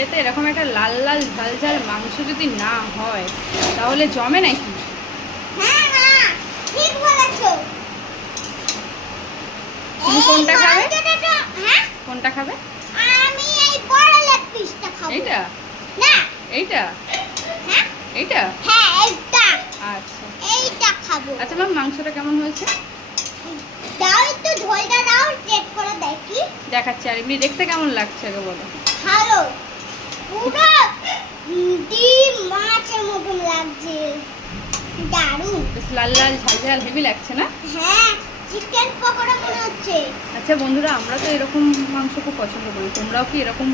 সানডেতে এরকম একটা লাল লাল ঝাল ঝাল মাংস যদি না হয় তাহলে জমে নাকি? হ্যাঁ মা, ঠিক বলেছো। তুমি কোনটা খাবে? হ্যাঁ, কোনটা খাবে? আমি এই বড় লেগ পিসটা খাবো। এইটা? না। এইটা? হ্যাঁ এইটা? হ্যাঁ, এইটা। আচ্ছা এইটা খাবো। আচ্ছা ম্যাম, মাংসটা কেমন হয়েছে? দাও একটু ঝোলটা দাও, চেক করে দেখি। দেখাচ্ছি। আর এমনি দেখতে কেমন লাগছে আগে বলো। ভালো, পুরো ডিম মাছের মতন লাগছে, দারুণ। বেশ লাল লাল ঝাল ঝাল হেভি লাগছে না? হ্যাঁ, চিকেন পকোড়া মনে হচ্ছে। আচ্ছা বন্ধুরা, আমরা তো এরকম মাংস খুব পছন্দ করি, তোমরাও কি এরকম